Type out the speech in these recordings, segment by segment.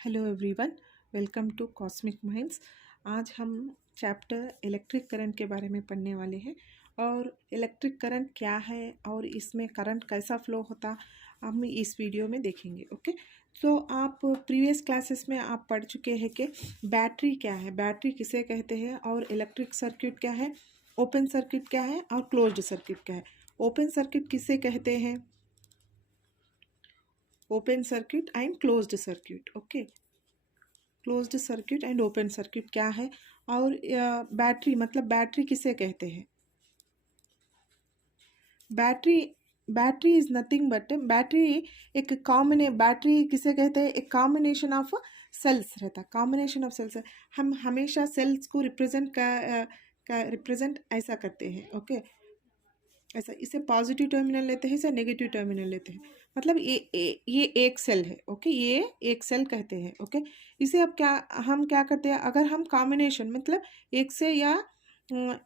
Hello everyone, welcome to cosmic minds. आज हम chapter electric current के बारे में पढ़ने वाले हैं और इलेक्ट्रिक करंट क्या है और इसमें करंट कैसा फ्लो होता हम इस वीडियो में देखेंगे। ओके, तो आप प्रीवियस क्लासेस में आप पढ़ चुके हैं कि बैटरी क्या है, बैटरी किसे कहते हैं और इलेक्ट्रिक सर्किट क्या है, ओपन सर्किट क्या है और क्लोज्ड सर्किट क्या है। ओपन सर्किट किसे कहते हैं, open circuit and closed circuit. Okay, closed circuit and open circuit क्या है और बैटरी मतलब बैटरी किसे कहते हैं। Battery battery is nothing but battery एक बैटरी किसे कहते हैं, एक कॉम्बिनेशन ऑफ सेल्स रहता है, कॉम्बिनेशन ऑफ सेल्स। हम हमेशा सेल्स को रिप्रेजेंट ऐसा करते हैं। ओके, ऐसा इसे पॉजिटिव टर्मिनल लेते हैं, इसे नेगेटिव टर्मिनल लेते हैं। मतलब ये एक सेल है। ओके, ये एक सेल कहते हैं। ओके, इसे अब हम क्या करते हैं, अगर हम कॉम्बिनेशन मतलब एक से या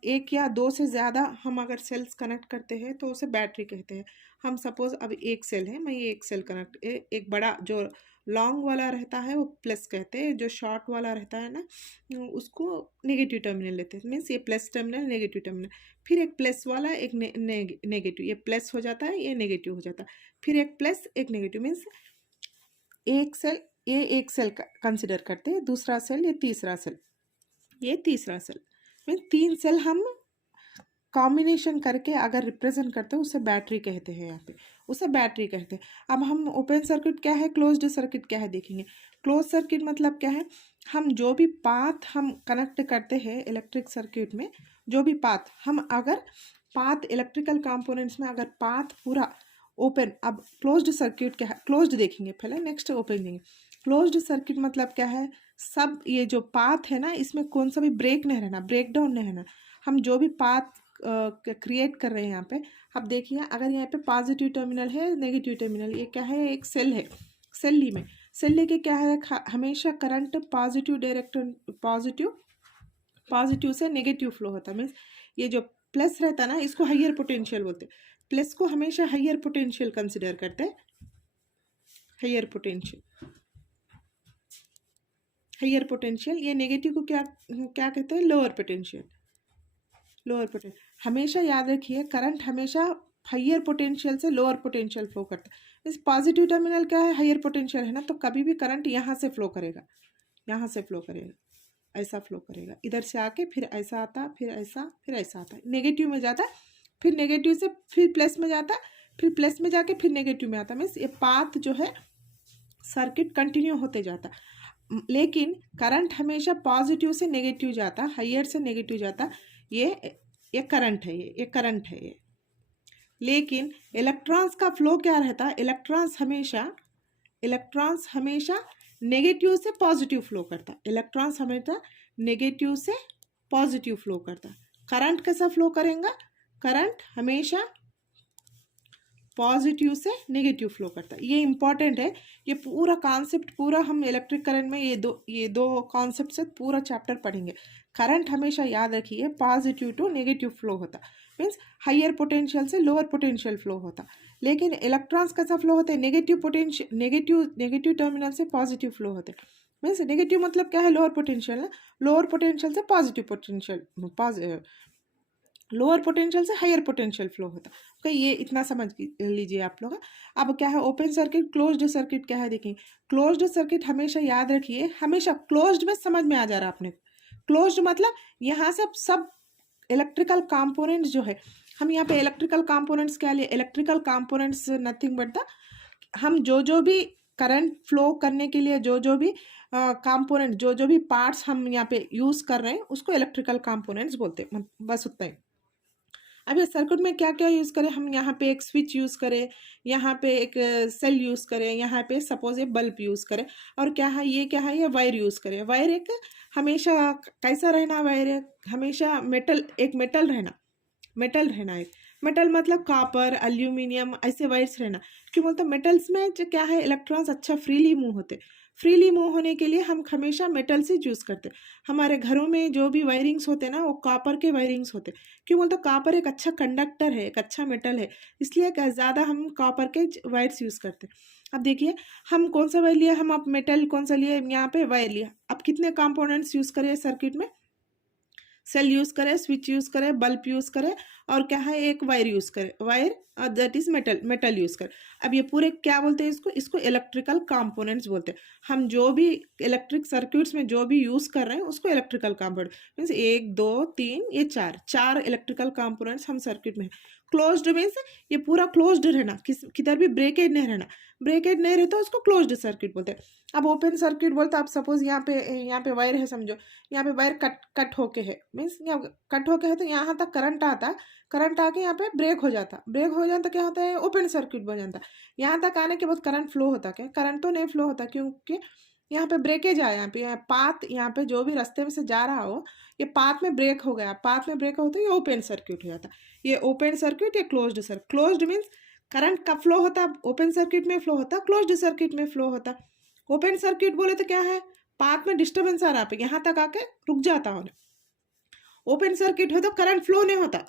एक या दो से ज़्यादा हम अगर सेल्स कनेक्ट करते हैं तो उसे बैटरी कहते हैं। हम सपोज अब एक सेल है, मैं ये एक सेल कनेक्ट एक बड़ा जो लॉन्ग वाला रहता है वो प्लस कहते हैं, जो शॉर्ट वाला रहता है ना उसको नेगेटिव टर्मिनल लेते हैं। मीन्स ये प्लस टर्मिनल नेगेटिव टर्मिनल, फिर एक प्लस वाला एक नेगेटिव, ये प्लस हो जाता है ये नेगेटिव हो जाता है, फिर एक प्लस एक नेगेटिव। मीन्स एक सेल, ये एक सेल कंसिडर करते हैं, दूसरा सेल, ये तीसरा सेल, ये तीसरा सेल। मीन्स तीन सेल हम कॉम्बिनेशन करके अगर रिप्रेजेंट करते हैं उसे बैटरी कहते हैं। यहाँ पे उसे बैटरी कहते हैं। अब हम ओपन सर्किट क्या है, क्लोज्ड सर्किट क्या है देखेंगे। क्लोज सर्किट मतलब क्या है, हम जो भी पाथ हम कनेक्ट करते हैं इलेक्ट्रिक सर्किट में, जो भी पाथ हम अगर पाथ इलेक्ट्रिकल कंपोनेंट्स में अगर पाथ पूरा ओपन। अब क्लोज्ड सर्किट क्या है, क्लोज्ड देखेंगे पहले, नेक्स्ट ओपन देंगे। क्लोज्ड सर्किट मतलब क्या है, सब ये जो पाथ है ना इसमें कौन सा भी ब्रेक नहीं रहना, ब्रेक डाउन नहीं रहना। हम जो भी पाथ क्रिएट कर रहे हैं यहाँ पे, अब देखिए अगर यहाँ पे पॉजिटिव टर्मिनल है नेगेटिव टर्मिनल, ये क्या है, एक सेल है, सेल में सेल लेके क्या है, हमेशा करंट पॉजिटिव पॉजिटिव से नेगेटिव फ्लो होता है। मीन्स ये जो प्लस रहता है ना इसको हाइयर पोटेंशियल बोलते हैं, प्लस को हमेशा हाइयर पोटेंशियल कंसिडर करते हैं, हाइयर पोटेंशियल, हाइयर पोटेंशियल। ये नेगेटिव को क्या क्या कहते हैं, लोअर पोटेंशियल, लोअर पोटेंशियल। हमेशा याद रखिए करंट हमेशा हाइयर पोटेंशियल से लोअर पोटेंशियल फ्लो करता है। इस पॉजिटिव टर्मिनल क्या है, हाइयर पोटेंशियल है ना, तो कभी भी करंट यहाँ से फ्लो करेगा, यहाँ से फ्लो करेगा, ऐसा फ्लो करेगा, इधर से आके फिर ऐसा आता, फिर ऐसा, फिर ऐसा आता है, नेगेटिव में जाता है, फिर नेगेटिव से फिर प्लस में जाता है, फिर प्लस में जाके फिर नेगेटिव में आता है। मीन्स ये पाथ जो है सर्किट कंटिन्यू होते जाता है, लेकिन करंट हमेशा पॉजिटिव से नेगेटिव जाता, हाइयर से नेगेटिव जाता। ये करंट है, ये करंट है ये। लेकिन इलेक्ट्रॉन्स का फ्लो क्या रहता है, इलेक्ट्रॉन्स हमेशा नेगेटिव से पॉजिटिव फ्लो करता, इलेक्ट्रॉन्स हमेशा नेगेटिव से पॉजिटिव फ्लो करता। करंट कैसा फ्लो करेगा, करंट हमेशा पॉजिटिव से नेगेटिव फ्लो करता है। ये इंपॉर्टेंट है, ये पूरा कॉन्सेप्ट पूरा हम इलेक्ट्रिक करंट में ये दो कॉन्सेप्ट से पूरा चैप्टर पढ़ेंगे। करंट हमेशा याद रखिए पॉजिटिव टू नेगेटिव फ्लो होता, मीन्स हाइयर पोटेंशियल से लोअर पोटेंशियल फ्लो होता। लेकिन इलेक्ट्रॉन्स कैसा फ्लो होता है, नेगेटिव टर्मिनल से पॉजिटिव फ्लो होते। मीन्स नेगेटिव मतलब क्या है, लोअर पोटेंशियल है, लोअर पोटेंशियल से पॉजिटिव पोटेंशियल, लोअर पोटेंशियल से हायर पोटेंशियल फ्लो होता। ओके, ये इतना समझ लीजिए आप लोग। अब क्या है ओपन सर्किट, क्लोज्ड सर्किट क्या है देखिए। क्लोज्ड सर्किट हमेशा याद रखिए, हमेशा क्लोज्ड में समझ में आ जा रहा है आपने। क्लोज्ड मतलब यहाँ से सब इलेक्ट्रिकल कंपोनेंट्स जो है, हम यहाँ पे इलेक्ट्रिकल कंपोनेंट्स क्या लिए, electrical components nothing but the, हम जो भी करंट फ्लो करने के लिए जो भी कंपोनेंट जो भी पार्ट्स हम यहाँ पे यूज़ कर रहे हैं उसको इलेक्ट्रिकल कंपोनेंट्स बोलते हैं। बस उतना ही। अब ये सर्किट में क्या क्या यूज़ करें, हम यहाँ पे एक स्विच यूज़ करें, यहाँ पे एक सेल यूज़ करें, यहाँ पे सपोज ये बल्ब यूज़ करें, और क्या है ये, क्या है ये वायर यूज़ करें। वायर एक हमेशा कैसा रहना, वायर हमेशा एक मेटल रहना, एक मेटल मतलब कॉपर एल्यूमिनियम ऐसे वायर्स रहना। क्यों बोलते मेटल्स में जो क्या है, इलेक्ट्रॉन्स अच्छा फ्रीली मूव होते, फ्रीली मूव होने के लिए हम हमेशा मेटल से यूज़ करते हैं। हमारे घरों में जो भी वायरिंग्स होते हैं ना, वो कॉपर के वायरिंग्स होते हैं। क्यों बोलते? कॉपर एक अच्छा कंडक्टर है, एक अच्छा मेटल है, इसलिए ज़्यादा हम कॉपर के वायर्स यूज़ करते हैं। अब देखिए, हम कौन सा वायर लिया, हम अब मेटल कौन सा लिए, यहाँ पे वायर लिया। अब कितने कंपोनेंट्स यूज़ करें सर्किट में? सेल यूज़ करें, स्विच यूज़ करें, बल्ब यूज़ करें, और क्या है, एक वायर यूज़ करें, wire that is metal use करें। अब ये पूरे क्या बोलते हैं इसको इलेक्ट्रिकल कंपोनेंट्स बोलते हैं। हम जो भी इलेक्ट्रिक सर्किट्स में जो भी यूज़ कर रहे हैं उसको इलेक्ट्रिकल कंपोनेंट मीन्स 1 2 3 ये चार इलेक्ट्रिकल कंपोनेंट्स हम सर्किट में। क्लोज्ड मीन्स ये पूरा क्लोज्ड रहना, किधर भी ब्रेकेज नहीं रहना। ब्रेकेज नहीं रहता उसको क्लोज्ड सर्किट बोलते हैं। अब ओपन सर्किट बोलते हैं, आप सपोज यहाँ पे वायर है, समझो यहाँ पे वायर कट होके है, मीन्स यहाँ कट होके है, तो यहाँ तक करंट आता है, करंट आके यहाँ पे ब्रेक हो जाता क्या होता है, ओपन सर्किट बन जाता है। यहाँ तक आने के बाद करंट फ्लो होता, क्या करंट तो नहीं फ्लो होता, क्योंकि यहाँ पे ब्रेकेज आया, यहाँ पाथ, यहाँ पे जो भी रास्ते में से जा रहा हो, ये पाथ में ब्रेक हो गया, पाथ में ब्रेक हो तो ये ओपन सर्किट हो जाता। ये ओपन सर्किट, ये closed circuit. Closed means current कब फ्लो होता, ओपन सर्किट में फ्लो होता, क्लोज्ड सर्किट में फ्लो होता। ओपन सर्किट बोले तो क्या है, पाथ में डिस्टर्बेंस आ रहा है, यहाँ तक आके रुक जाता हो। ओपन सर्किट हो तो करंट फ्लो नहीं होता,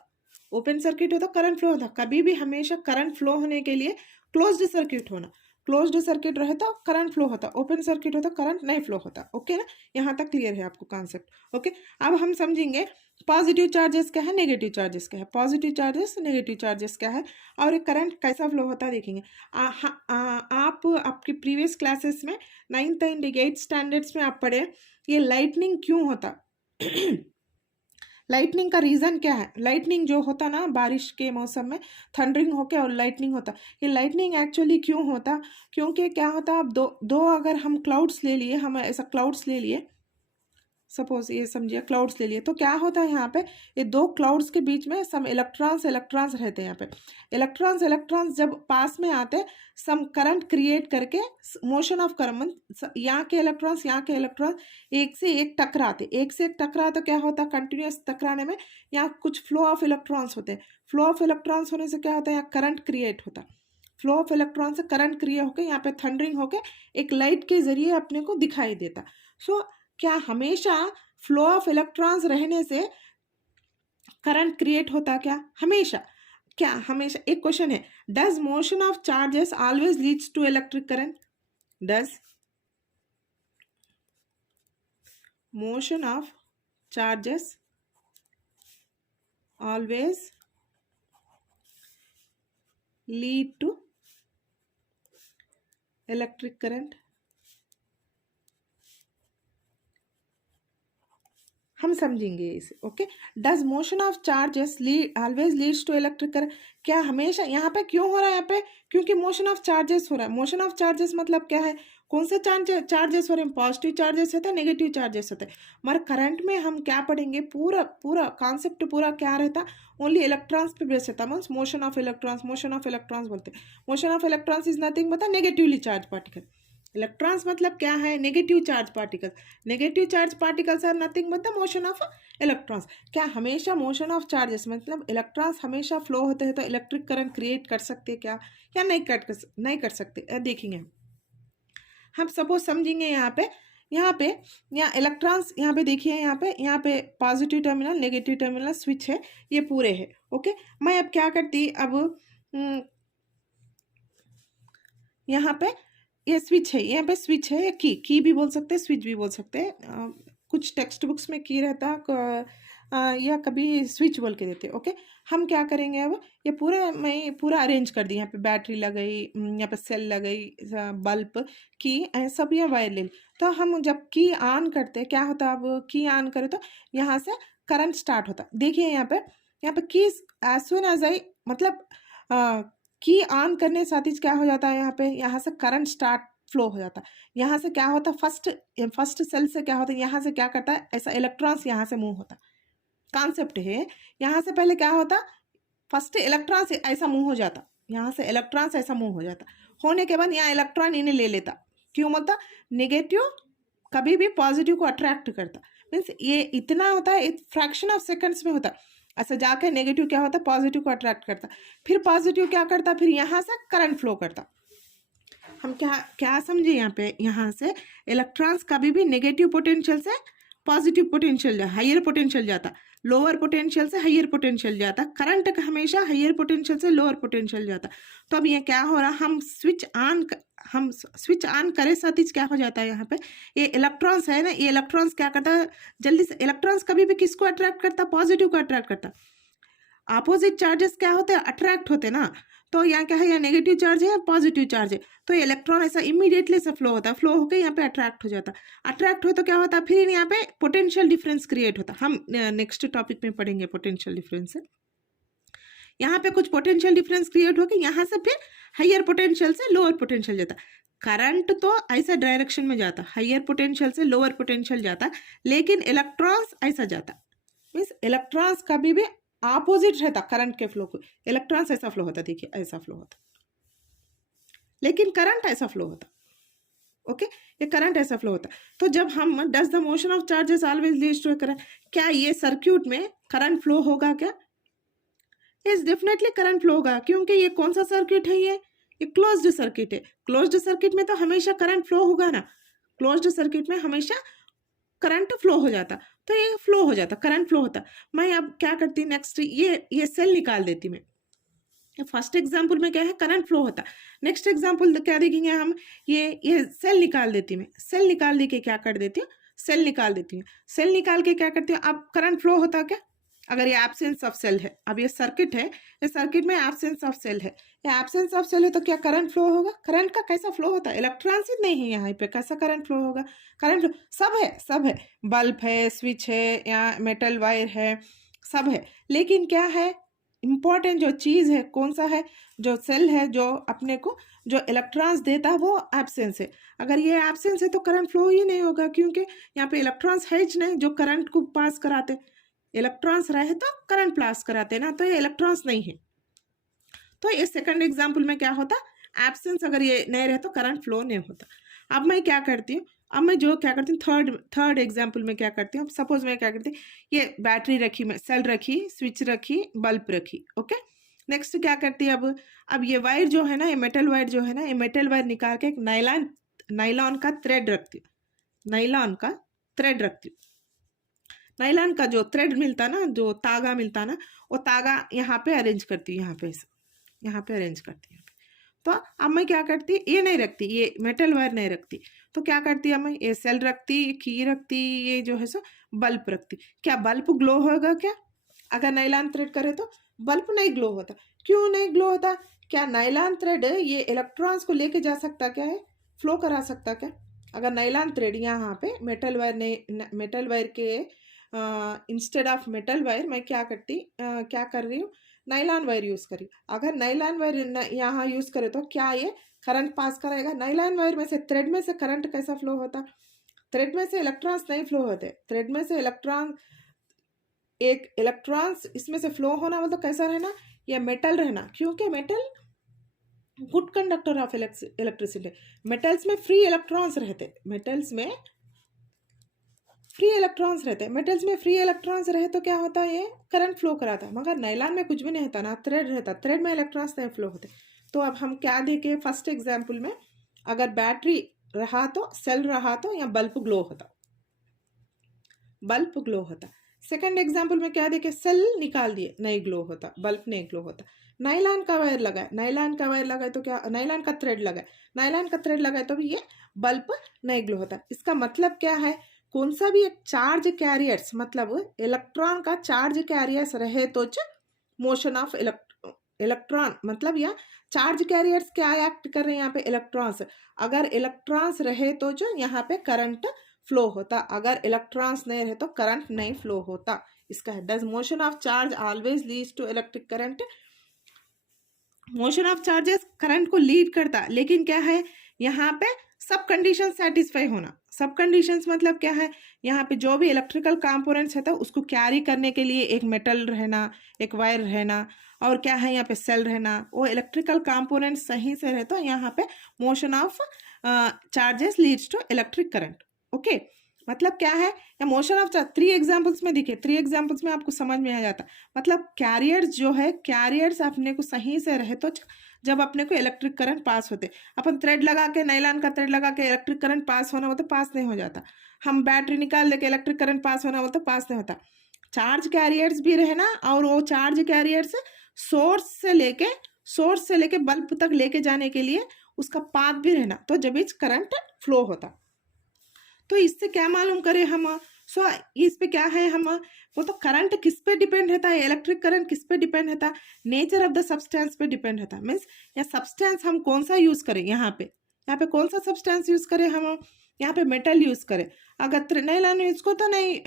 ओपन सर्किट हो तो करंट फ्लो होता। कभी भी हमेशा करंट फ्लो होने के लिए क्लोज्ड सर्किट होना, क्लोज्ड सर्किट रहे तो करंट फ्लो होता, ओपन सर्किट हो तो करंट नहीं फ्लो होता। ओके ना, यहाँ तक क्लियर है आपको कॉन्सेप्ट। ओके, अब हम समझेंगे पॉजिटिव चार्जेस क्या है, नेगेटिव चार्जेस क्या है। पॉजिटिव चार्जेस, नेगेटिव चार्जेस क्या है, और एक करंट कैसा फ्लो होता है देखेंगे। आप आपके प्रीवियस क्लासेस में 9th एंड 8th स्टैंडर्ड्स में आप पढ़े, ये लाइटनिंग क्यों होता लाइटनिंग का रीज़न क्या है। लाइटनिंग जो होता ना बारिश के मौसम में थंडरिंग होके और लाइटनिंग होता, ये लाइटनिंग एक्चुअली क्यों होता, क्योंकि क्या होता, अब दो अगर हम क्लाउड्स ले लिए, हम ऐसा क्लाउड्स ले लिए, सपोज ये समझिए क्लाउड्स ले लिए, तो क्या होता है यहाँ पे, ये दो क्लाउड्स के बीच में सम इलेक्ट्रॉन्स रहते हैं। यहाँ पे इलेक्ट्रॉन्स जब पास में आते, सम करंट क्रिएट करके मोशन ऑफ करंट, यहाँ के इलेक्ट्रॉन्स एक से एक टकरा तो क्या होता, कंटिन्यूस टकराने में यहाँ कुछ फ्लो ऑफ इलेक्ट्रॉन्स होते हैं। फ्लो ऑफ इलेक्ट्रॉन्स होने से क्या होता है, यहाँ करंट क्रिएट होता। फ्लो ऑफ इलेक्ट्रॉन से करंट क्रिएट होकर यहाँ पे थंडरिंग होकर एक लाइट के जरिए अपने को दिखाई देता। सो क्या हमेशा फ्लो ऑफ इलेक्ट्रॉन्स रहने से करंट क्रिएट होता, क्या हमेशा एक क्वेश्चन है, does motion of charges always leads to electric current, does motion of charges always lead to electric current. हम समझेंगे इसे। Okay, does motion of charges always leads to electric current, क्या हमेशा यहाँ पे क्यों हो रहा है, यहाँ पे क्योंकि मोशन ऑफ चार्जेस हो रहा है। मोशन ऑफ चार्जेस मतलब क्या है, कौन से चार्जेस हो रहे हैं, पॉजिटिव चार्जेस होते हैं, नेगेटिव चार्जेस होते हैं। मगर करंट में हम क्या पढ़ेंगे, पूरा कॉन्सेप्ट पूरा क्या रहता, ओनली इलेक्ट्रॉन्स पे बेस रहता, मीन्स मोशन ऑफ इलेक्ट्रॉन्स बोलते हैं। Motion of electrons is nothing but negatively charge particle. Electrons मतलब क्या है, negative charge particles. Negative charge particles are nothing but the motion of electrons. क्या हमेशा मोशन ऑफ चार्जेस मतलब electrons हमेशा flow होते हैं तो इलेक्ट्रिक करंट क्रिएट कर सकते हैं क्या, या नहीं कर सकते, देखेंगे हम सपोज समझेंगे। यहाँ इलेक्ट्रॉन्स, यहाँ पे देखिए, यहाँ पे positive terminal, negative terminal, switch है, ये पूरे है। ओके, मैं अब क्या करती, अब यहाँ पे ये स्विच है, यहाँ पे स्विच है, की भी बोल सकते हैं, स्विच भी बोल सकते हैं। कुछ टेक्स्ट बुक्स में की रहता, या कभी स्विच बोल के देते। ओके, हम क्या करेंगे, अब ये मैं पूरा अरेंज कर दी। यहाँ पे बैटरी लगाई, यहाँ पे सेल लगाई, बल्ब की, सब ये वायर ले ली। तो हम जब की ऑन करते क्या होता, अब की ऑन करें तो यहाँ से करंट स्टार्ट होता। देखिए यहाँ पे की एज सुन एज आई मतलब की ऑन करने साथ ही क्या हो जाता है, यहाँ से करंट स्टार्ट फ्लो हो जाता है। यहाँ से क्या होता, फर्स्ट सेल से क्या होता है, यहाँ से क्या करता है, ऐसा इलेक्ट्रॉन्स यहाँ से मूव होता। कॉन्सेप्ट है, यहाँ से पहले क्या होता, फर्स्ट इलेक्ट्रॉन्स ऐसा मूव हो जाता, यहाँ से इलेक्ट्रॉन्स ऐसा मूव हो जाता, होने के बाद यहाँ इलेक्ट्रॉन इन्हें ले लेता। क्यों बोलता, नेगेटिव कभी भी पॉजिटिव को अट्रैक्ट करता, मीन्स ये इतना होता है, फ्रैक्शन ऑफ सेकंड्स में होता। ऐसा जाकर नेगेटिव क्या होता, पॉजिटिव को अट्रैक्ट करता, फिर पॉजिटिव क्या करता, फिर यहाँ से करंट फ्लो करता। हम क्या क्या समझे यहाँ पे, यहाँ से इलेक्ट्रॉन्स कभी भी नेगेटिव पोटेंशियल से पॉजिटिव पोटेंशियल हाइयर पोटेंशियल जाता, लोअर पोटेंशियल से हाइयर पोटेंशियल जाता, करंट का हमेशा हाइयर पोटेंशियल से लोअर पोटेंशियल जाता। तो अब ये क्या हो रहा, हम स्विच ऑन करे साथ ही क्या हो जाता है, यहाँ पे ये इलेक्ट्रॉन्स है ना, ये इलेक्ट्रॉन्स क्या करता है, जल्दी से इलेक्ट्रॉन्स कभी भी किसको अट्रैक्ट करता, पॉजिटिव को अट्रैक्ट करता। अपोजिट चार्जेस क्या होते हैं, अट्रैक्ट होते ना। तो यहाँ क्या है, या नेगेटिव चार्ज है या पॉजिटिव चार्ज है, तो इलेक्ट्रॉन ऐसा इमीडिएटली से फ्लो होता है, फ्लो होकर यहाँ पे अट्रैक्ट हो जाता। अट्रैक्ट हो तो क्या होता है, फिर यहाँ पे पोटेंशियल डिफरेंस क्रिएट होता। हम नेक्स्ट टॉपिक में पढ़ेंगे पोटेंशियल डिफरेंस। यहाँ पे कुछ पोटेंशियल डिफरेंस क्रिएट होकर यहाँ से फिर हाइयर पोटेंशियल से लोअर पोटेंशियल जाता। करंट तो ऐसा डायरेक्शन में जाता, हाइयर पोटेंशियल से लोअर पोटेंशियल जाता, लेकिन इलेक्ट्रॉन्स ऐसा जाता। मीन्स इलेक्ट्रॉन्स कभी भी ऑपोजिट रहता करंट के फ्लो को। इलेक्ट्रॉन्स ऐसा फ्लो होता, देखिए ऐसा फ्लो होता, लेकिन करंट ऐसा फ्लो होता। ओके, ये करंट ऐसा फ्लो होता। तो जब हम does the motion of charges always leads to current, क्या ये सर्क्यूट में करंट फ्लो होगा क्या? यस, डेफिनेटली करंट फ्लो होगा, क्योंकि ये कौन सा सर्किट है, ये क्लोज्ड सर्किट है। क्लोज्ड सर्किट में तो हमेशा करंट फ्लो होगा ना, क्लोज्ड सर्किट में हमेशा करंट फ्लो हो जाता, तो ये फ्लो हो जाता, करंट फ्लो होता। मैं अब क्या करती, नेक्स्ट ये सेल निकाल देती मैं। फर्स्ट एग्जाम्पल में क्या है, करंट फ्लो होता। नेक्स्ट एग्जाम्पल क्या देखेंगे हम, ये सेल निकाल देती मैं। सेल निकाल दे के क्या कर देती हूँ, सेल निकाल देती हूँ। सेल निकाल के क्या करती हूँ, अब करंट फ्लो होता क्या, अगर ये एब्सेंस ऑफ सेल है, अब ये सर्किट है, इस सर्किट में एब्सेंस ऑफ सेल है, ये एब्सेंस ऑफ सेल है, तो क्या करंट फ्लो होगा? करंट का कैसा फ्लो होता है, इलेक्ट्रॉन्स ही नहीं है यहाँ पे, कैसा करंट फ्लो होगा? करंट फ्लो सब है, बल्ब है, स्विच है, या मेटल वायर है, सब है, लेकिन क्या है इम्पॉर्टेंट जो चीज़ है कौन सा है, जो सेल है, जो अपने को जो इलेक्ट्रॉन्स देता है वो एब्सेंस है। अगर ये एब्सेंस है तो करंट फ्लो ही नहीं होगा, क्योंकि यहाँ पे इलेक्ट्रॉन्स है ही नहीं जो करंट को पास कराते। इलेक्ट्रॉन्स रहे तो करंट पास कराते ना, तो ये इलेक्ट्रॉन्स नहीं है। तो ये सेकंड एग्जाम्पल में क्या होता, एब्सेंस अगर ये नहीं रहे तो करंट फ्लो नहीं होता। अब मैं क्या करती हूँ, अब मैं जो क्या करती हूँ, थर्ड एग्जाम्पल में क्या करती हूँ, सपोज मैं क्या करती हूँ, ये बैटरी रखी, मैं सेल रखी, स्विच रखी, बल्ब रखी। ओके, नेक्स्ट क्या करती है, अब ये वायर जो है ना, ये मेटल वायर जो है ना, ये मेटल वायर निकाल के एक नाइलॉन का थ्रेड रखती हूँ, नाइलॉन का थ्रेड रखती हूँ। नाइलॉन का जो थ्रेड मिलता ना, जो तागा मिलता ना, वो तागा यहाँ पे अरेंज करती हूँ, यहाँ पे अरेंज करती हूँ। तो अब मैं क्या करती, ये नहीं रखती, ये मेटल वायर नहीं रखती, तो क्या करती है, मैं ये सेल रखती, की रखती, ये जो है सो बल्ब रखती। क्या बल्ब ग्लो होगा क्या, अगर नाइलॉन थ्रेड करे तो? बल्ब नहीं ग्लो होता। क्यों नहीं ग्लो होता? क्या नाइलॉन थ्रेड ये इलेक्ट्रॉन्स को लेके जा सकता, क्या है फ्लो करा सकता क्या? अगर नाइलॉन थ्रेड यहाँ पे मेटल वायर के इंस्टेड ऑफ मेटल वायर मैं क्या कर रही हूँ, नाइलॉन वायर यूज़ करी। अगर नाइलॉन वायर यहाँ यूज़ करे तो क्या ये करंट पास करेगा? नाइलॉन वायर में से, थ्रेड में से करंट कैसा फ्लो होता? थ्रेड में से इलेक्ट्रॉन्स नहीं फ्लो होते। थ्रेड में से इलेक्ट्रॉन्स इसमें से फ्लो होना मतलब कैसा रहना, या मेटल रहना, क्योंकि metal good conductor of electricity. Metals में फ्री इलेक्ट्रॉन्स रहते, मेटल्स में फ्री इलेक्ट्रॉन्स रहे तो क्या होता है, ये करंट फ्लो कराता है। मगर नाइलॉन में कुछ भी नहीं होता ना, थ्रेड रहता, थ्रेड में इलेक्ट्रॉन्स नहीं फ्लो होते। तो अब हम क्या देखें, फर्स्ट एग्जाम्पल में अगर बैटरी रहा तो, सेल रहा तो, या बल्ब ग्लो होता। सेकंड एग्जाम्पल में क्या देखे, सेल निकाल दिए, नहीं ग्लो होता, बल्ब नहीं ग्लो होता। नाइलॉन का वायर लगाए तो क्या, नाइलॉन का थ्रेड लगाए तो भी ये बल्ब नहीं ग्लो होता। इसका मतलब क्या है, कौन सा भी एक चार्ज कैरियर्स, मतलब इलेक्ट्रॉन का चार्ज कैरियर्स रहे तो मोशन ऑफ इलेक्ट्रॉन, मतलब या चार्ज कैरियर्स क्या एक्ट कर रहे हैं यहाँ पे, इलेक्ट्रॉन्स। अगर इलेक्ट्रॉन्स रहे तो यहाँ पे करंट फ्लो होता, अगर इलेक्ट्रॉन्स नहीं रहे तो करंट नहीं फ्लो होता। इसका है, does motion of charge always leads to electric current? Motion of charges current को लीड करता, लेकिन क्या है यहाँ पे सब कंडीशन सेटिस्फाई होना। सब कंडीशंस मतलब क्या है, यहाँ पे जो भी इलेक्ट्रिकल कंपोनेंट्स रहता है उसको कैरी करने के लिए एक मेटल रहना, एक वायर रहना, और क्या है यहाँ पे सेल रहना, वो इलेक्ट्रिकल कंपोनेंट्स सही से रहे तो यहाँ पे motion of charges leads to electric current. Okay, मतलब क्या है, या मोशन ऑफ चार्ज 3 एग्जाम्पल्स में दिखे, 3 एग्जाम्पल्स में आपको समझ में आ जाता। मतलब कैरियर्स जो है, कैरियर्स अपने को सही से रहे तो जब अपने को इलेक्ट्रिक करंट पास होते, अपन थ्रेड लगा के, नायलॉन का थ्रेड लगा के इलेक्ट्रिक करंट पास होना हो तो पास नहीं हो जाता। हम बैटरी निकाल लेके इलेक्ट्रिक करंट पास होना हो तो पास नहीं होता। चार्ज कैरियर्स भी रहना, और वो चार्ज कैरियर्स सोर्स से लेके बल्ब तक लेके जाने के लिए उसका पाथ भी रहना, तो जब इस करंट फ्लो होता। तो इससे क्या मालूम करें हम? सो इस पे क्या है हम, वो तो करंट किस पे डिपेंड रहता है, इलेक्ट्रिक करंट किस पे डिपेंड रहता है? नेचर ऑफ द सब्सटेंस पे डिपेंड रहता है। मीन्स या सब्सटेंस हम कौन सा यूज करें, यहाँ पे कौन सा सब्सटेंस यूज करें हम? यहाँ पे मेटल यूज करें, अगर नायलॉन यूज को तो नहीं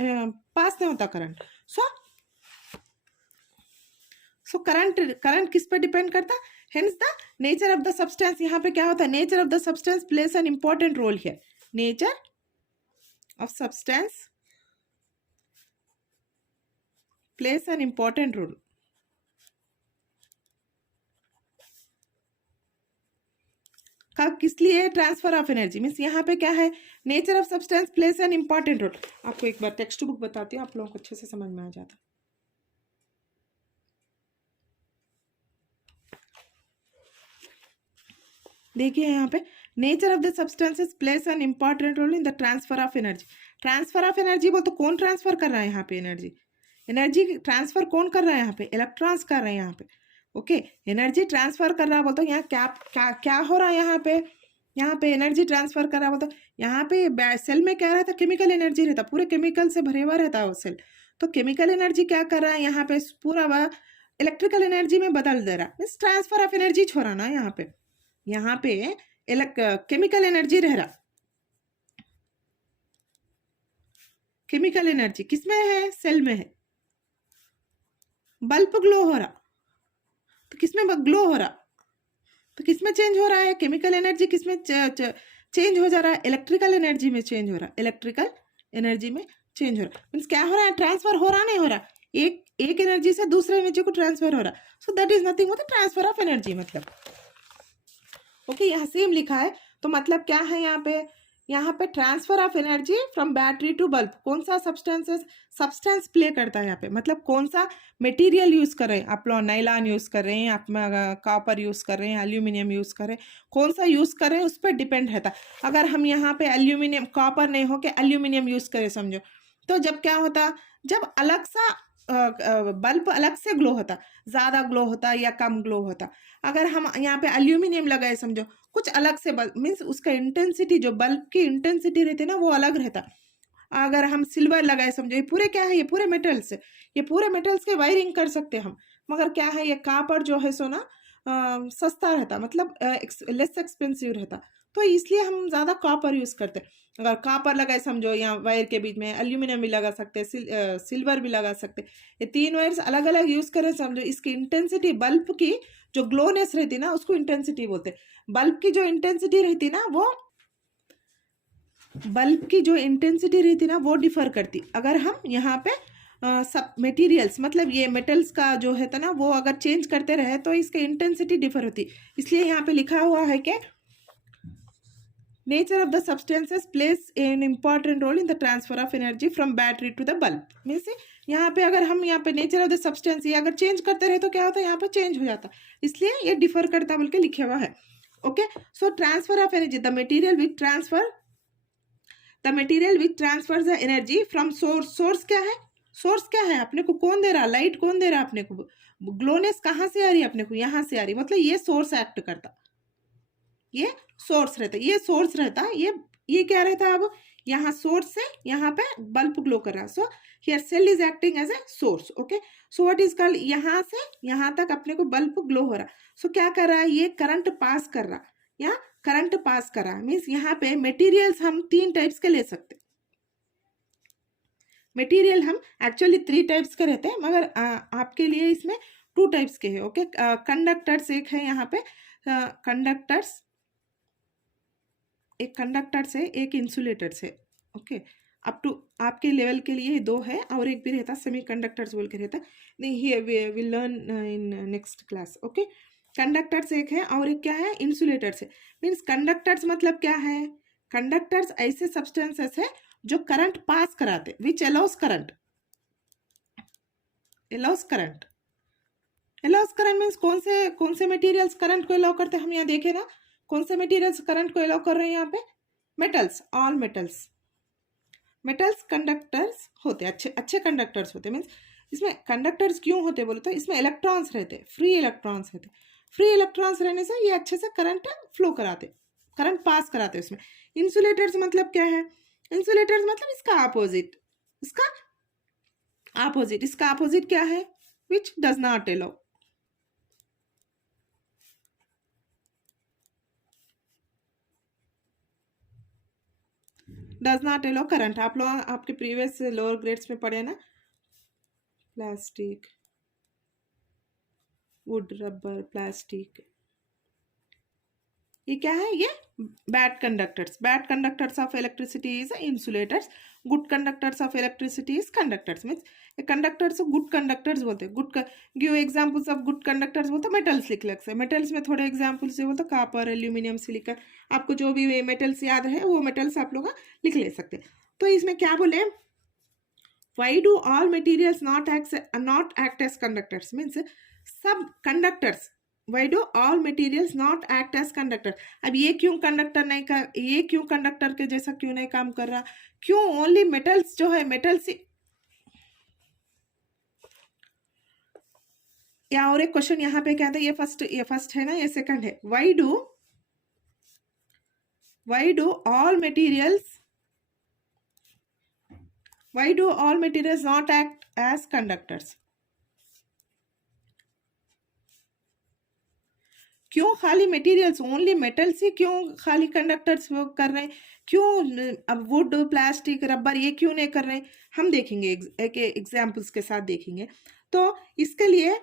पास नहीं होता करंट। सो करंट किस पे डिपेंड करता? Hence the nature of the substance. यहाँ पे क्या होता है? Nature of the substance plays an important role here. Nature of substance plays an important role. किस लिए? Transfer of energy. मीन्स यहाँ पे क्या है? Nature of substance plays an important role. आपको एक बार टेक्स्ट बुक बताती हूँ, आप लोगों को अच्छे से समझ में आ जाता। देखिए यहाँ पे nature of the substances plays an important role in the transfer of energy. Transfer of energy बोल तो कौन ट्रांसफर कर रहा है यहाँ पे? एनर्जी ट्रांसफर कौन कर रहा है यहाँ पे? इलेक्ट्रॉन्स कर रहे हैं यहाँ पे। ओके, एनर्जी ट्रांसफर कर रहा बोल तो यहाँ क्या क्या क्या हो रहा है? यहाँ पे एनर्जी ट्रांसफर कर रहा बोल तो यहाँ पे सेल में क्या रहता? केमिकल एनर्जी रहता, पूरे केमिकल से भरे हुआ रहता है वो सेल। तो केमिकल एनर्जी क्या कर रहा है यहाँ पे? पूरा इलेक्ट्रिकल एनर्जी में बदल दे रहा। मीन्स ट्रांसफर ऑफ एनर्जी छोड़ा ना यहाँ पे केमिकल एनर्जी रह रहा। केमिकल एनर्जी किसमें है? सेल में है। बल्ब ग्लो हो रहा, तो किसमें ग्लो हो रहा? तो किसमें चेंज हो रहा है? केमिकल एनर्जी किसमें चेंज हो जा रहा है? इलेक्ट्रिकल एनर्जी में चेंज हो रहा। इलेक्ट्रिकल एनर्जी में चेंज हो रहा। मीन्स क्या हो रहा है? ट्रांसफर हो रहा, नहीं हो रहा? एक एनर्जी से दूसरे एनर्जी को ट्रांसफर हो रहा। सो दैट इज नथिंग मतलब ट्रांसफर ऑफ एनर्जी। मतलब ओके, यहाँ सेम लिखा है, तो मतलब क्या है यहाँ पे transfer of energy from battery to bulb. कौन सा सब्सटेंस प्ले करता है यहाँ पे? मतलब कौन सा मटेरियल यूज कर रहे हैं आप लोग? नायलॉन यूज कर रहे हैं आप, कॉपर यूज कर रहे हैं, एल्यूमिनियम यूज कर रहे हैं, कौन सा यूज कर रहे हैं उस पर डिपेंड रहता। अगर हम यहाँ पे एल्यूमिनियम, कॉपर नहीं हो के एल्यूमिनियम यूज करें समझो, तो जब क्या होता? जब अलग सा बल्ब अलग से ग्लो होता, ज़्यादा ग्लो होता या कम ग्लो होता। अगर हम यहाँ पे एल्यूमिनियम लगाए समझो, कुछ अलग से बल्ब, मीन्स उसका इंटेंसिटी, जो बल्ब की इंटेंसिटी रहती है ना, वो अलग रहता। अगर हम सिल्वर लगाए समझो, ये पूरे क्या है? ये पूरे मेटल्स, ये पूरे मेटल्स के वायरिंग कर सकते हम। मगर क्या है? ये कॉपर जो है सो ना सस्ता रहता, मतलब लेस एक्सपेंसिव रहता, तो इसलिए हम ज़्यादा कॉपर यूज़ करते हैं। अगर कॉपर लगाए समझो, यहाँ वायर के बीच में एल्यूमिनियम भी लगा सकते हैं, सिल्वर भी लगा सकते हैं। ये तीन वायर्स अलग अलग यूज़ करें समझो, इसकी इंटेंसिटी, बल्ब की जो ग्लोनेस रहती ना, उसको इंटेंसिटी बोलते हैं। बल्ब की जो इंटेंसिटी रहती ना, वो डिफर करती। अगर हम यहाँ पे सब मटेरियल्स, मतलब ये मेटल्स का जो है ना, वो अगर चेंज करते रहे तो इसके इंटेंसिटी डिफर होती। इसलिए यहाँ पे लिखा हुआ है कि nature of the substances plays an important role in the transfer of energy from battery to the bulb. Means यहाँ पे अगर हम यहाँ पे नेचर ऑफ द सब्सटेंस ये अगर चेंज करते रहे तो क्या होता है? यहाँ पे चेंज हो जाता, इसलिए ये डिफर करता बोल के लिखा हुआ है। Okay, so transfer of energy, the material which transfer the energy from source. Source क्या है? अपने को कौन दे रहा? लाइट कौन दे रहा अपने को? ग्लोनेस कहाँ से आ रही है अपने को? यहाँ से आ रही, मतलब ये सोर्स एक्ट करता, ये सोर्स रहता, ये सोर्स रहता, ये क्या रहता? अब यहाँ सोर्स से यहाँ पे बल्ब ग्लो कर रहा। So here cell is acting as a source. Okay, so what is called, यहाँ से यहाँ तक अपने को बल्ब ग्लो हो रहा। सो क्या कर रहा है? ये करंट पास कर रहा, यहाँ करंट पास कर रहा। मीन्स यहाँ पे मटेरियल्स हम तीन टाइप्स के ले सकते। मटेरियल हम एक्चुअली 3 टाइप्स के रहते हैं, मगर आपके लिए इसमें 2 टाइप्स के हैं। ओके, कंडक्टर्स एक है यहाँ पे, एक कंडक्टर से एक इंसुलेटर से। ओके, अप टू आपके लेवल के लिए 2 है, और एक भी रहता सेमी कंडक्टर्स बोल के रहता। नहीं, we will learn in next class. Okay, conductors एक है और एक क्या है? इंसुलेटर्स है। मीन्स कंडक्टर्स मतलब क्या है? कंडक्टर्स ऐसे सब्सटेंसेस है जो करंट पास कराते, विच अलाउस करंट एलाउस करंट मीन्स कौन से मटेरियल्स करंट को एलाउ करते हैं, हम यहाँ देखें ना, कौन से मटेरियल्स करंट को एलाउ कर रहे हैं यहाँ पे, metals, all metals. Metals conductors होते हैं, अच्छे अच्छे कंडक्टर्स होते हैं। मीन्स इसमें कंडक्टर्स क्यों होते बोले तो इसमें इलेक्ट्रॉन्स रहते हैं, फ्री इलेक्ट्रॉन्स रहते हैं। फ्री इलेक्ट्रॉन्स रहने से ये अच्छे से करंट फ्लो कराते, करंट पास कराते हैं उसमें। इंसुलेटर्स मतलब क्या है, इंसुलेटर्स मतलब इसका अपोजिट, इसका अपोजिट, इसका अपोजिट क्या है, which does not allow, does not allow current. आप लोग आपके प्रीवियस लोअर ग्रेड्स में पढ़े ना, प्लास्टिक, वुड, रबर, प्लास्टिक, ये क्या है, ये bad conductors of electricity is insulators, good conductors of electricity is conductors. Means conductors good conductors बोलते हैं। Good give examples of good conductors बोलते मेटल्स लिख सकते हैं। मेटल्स में थोड़े एग्जांपल्स जो बोलते कॉपर, एल्यूमिनियम, सिलिकॉन, आपको जो भी मेटल्स याद है वो मेटल्स आप लोग लिख ले सकते हैं। तो इसमें क्या बोले, why do all materials not act as conductors, means सब conductors, why do all materials not act as conductor. अब ये क्यों कंडक्टर नहीं कर, ये क्यों कंडक्टर के जैसा क्यों नहीं काम कर रहा, क्यों ओनली मेटल्स जो है, मेटल्स। या और एक क्वेश्चन यहाँ पे क्या था, ये फर्स्ट है ना, ये सेकंड है। Why do all materials not act as conductors, क्यों खाली मटेरियल्स, ओनली मेटल्स ही क्यों खाली कंडक्टर्स वो कर रहे हैं, क्यों अब वुड, प्लास्टिक, रबर ये क्यों नहीं कर रहे हैं, हम देखेंगे एक एग्जाम्पल्स के साथ देखेंगे। तो इसके लिए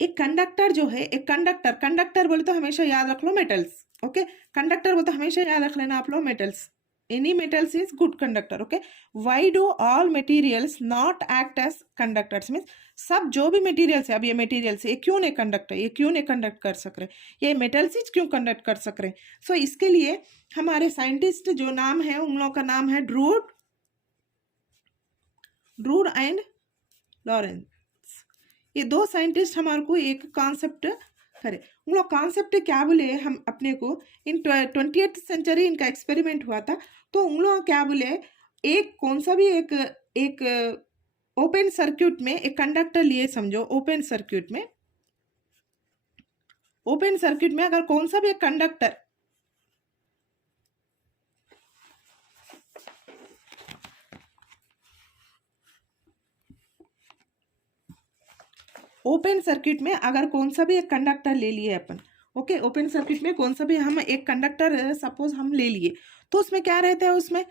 एक कंडक्टर जो है, एक कंडक्टर बोले तो हमेशा याद रख लो मेटल्स, ओके। कंडक्टर बोले तो हमेशा याद रख लेना आप लोग metals, any metals is good conductor, okay. Why do all materials not act as conductors, means सब जो भी मटेरियल्स है, अब ये मटेरियल्स ये क्यों नहीं कंडक्ट है, ये क्यों नहीं कंडक्ट कर सक रहे, ये मेटल्स क्यों कंडक्ट कर सक रहे। सो इसके लिए हमारे साइंटिस्ट जो नाम है उन लोगों का नाम है ड्रूड एंड लॉरेंस। ये दो साइंटिस्ट हमारे को एक कॉन्सेप्ट करे, उन लोग कॉन्सेप्ट क्या बोले, हम अपने को इन 20th सेंचुरी इनका एक्सपेरिमेंट हुआ था। तो उन लोग क्या बोले, एक कौन सा भी एक ओपन सर्किट में एक कंडक्टर लिए समझो, ओपन सर्किट में अगर कौन सा भी एक कंडक्टर ओपन सर्किट में अगर कौन सा भी एक कंडक्टर ले लिए अपन, ओके, ओपन सर्किट में कौन सा भी हम एक कंडक्टर सपोज हम ले लिए, तो उसमें क्या रहता है, उसमें